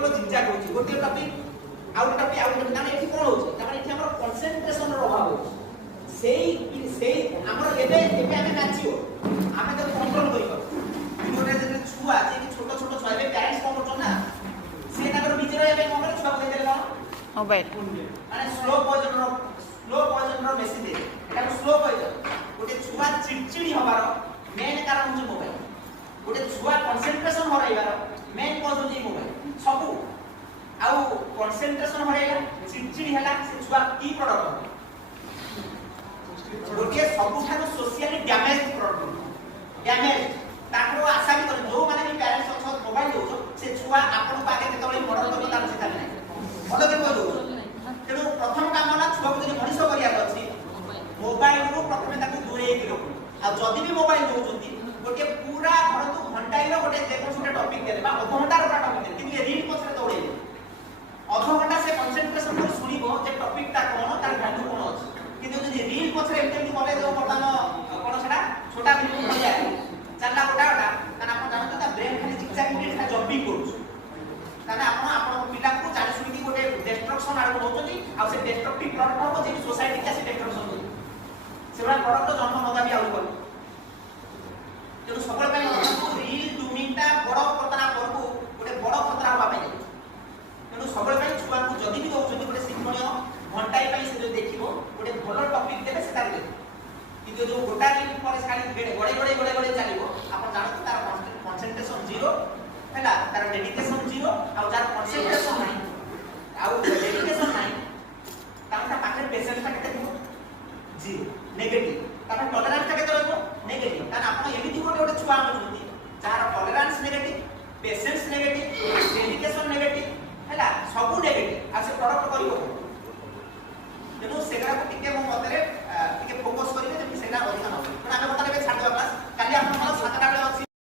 table जिगजाग होची गोटे topic आउ टॉपिक ना एठी कोन होची तापर एठी हमर कंसंट्रेशन रो अभाव होची सेई हमर एबे हमें नाचियो हमें तो कंट्रोल करि पर गोटे जे छुआ जे छोटो छोटो छुआ एबे पेरेंट्स कोन करछन ना से तापर बिजरो एबे कोन करे छुआ को देले कोन मोबाइल माने स्लो पॉइजन रो मेसेज दे एटा स्लो पॉइजन गोटे छुआ चिड़चिड़ी हबार मेन कारण होची मोबाइल गोटे छुआ कंसंट्रेशन हराइबार मेन कॉज होची मोबाइल सबु आउ कंसंट्रेशन हराइला चिड़चिड़ी हला से छुआ की प्रोडक्ट गोटे सबुठानु सोशली डैमेज प्रोडक्ट डैमेज ताकरो आशा भी कर जो माने भी पेरेंट्स अछ मोबाइल दो से छुआ आपन पागे केतबे मर्डर कर तार चिंता नै भलो के दो तेनु प्रथम काम ना छुआ को जदि मनिष करिया अछि मोबाइल को प्रथमे ताकू दूरे के रखो आ जदि भी मोबाइल दो जति गोटे पूरा घर तो घंटाई रो गोटे देखो छोटे टॉपिक देले बा आधा घंटा रो टॉपिक दे कि रीड पछरे दौड़े आधा घंटा से कंसंट्रेशन कर सुनिबो जे टॉपिक ता कोन तार वैल्यू कोन अछि किंतु जदि रील पछरे एमती बोले जो बर्तमान कोन सेटा छोटा वीडियो हो जाय चलला गोटा गोटा ताना आपण जानत ता ब्रेन खाली चिकचा मिनिट खा जॉबिंग करू ताना आपण पिला को जानि सुनि कि गोटे डिस्ट्रक्शन आरो होचोनी आ से डिस्ट्रक्टिव प्रोडक्ट हो जे सोसाइटी का से डिस्ट्रक्शन हो सेबा प्रोडक्ट जन्म नदा भी आउ करू तेनु सकल पे रील 2 मिनिटा बड़ पतना करबो गोटे बड़ खतरा होबा पे तेनु सकल पे छुआ को जदी भी दोउछन गोटे शिक्षणीय घंटाई पे से जो देखिबो गोटे भलो टॉपिक देबे से तार कि जो गोटा रील पर खाली गड़े चलिबो आपण जानत तार कंसंट्रेशन जीरो हैला तार डेडिकेशन जीरो आ तार कंसंट्रेशन नाही आ डेडिकेशन नाही तार पाखे पेशेंस ता केते थिबो जीरो नेगेटिव तार टॉलरेंस ता केते रहबो नेगेटिव तार आपण एमिति गोटे छुआ आनुछंती जार tolerance negative patience negative dedication negative हैला सब नेगेटिव आ से प्रोडक्ट करिवो तेनु सेगरा को टिके मो मतरे टिके फोकस करिवे जे सेगरा अधिक न हो पण आमे बताले छाड़ देबा क्लास काली आपण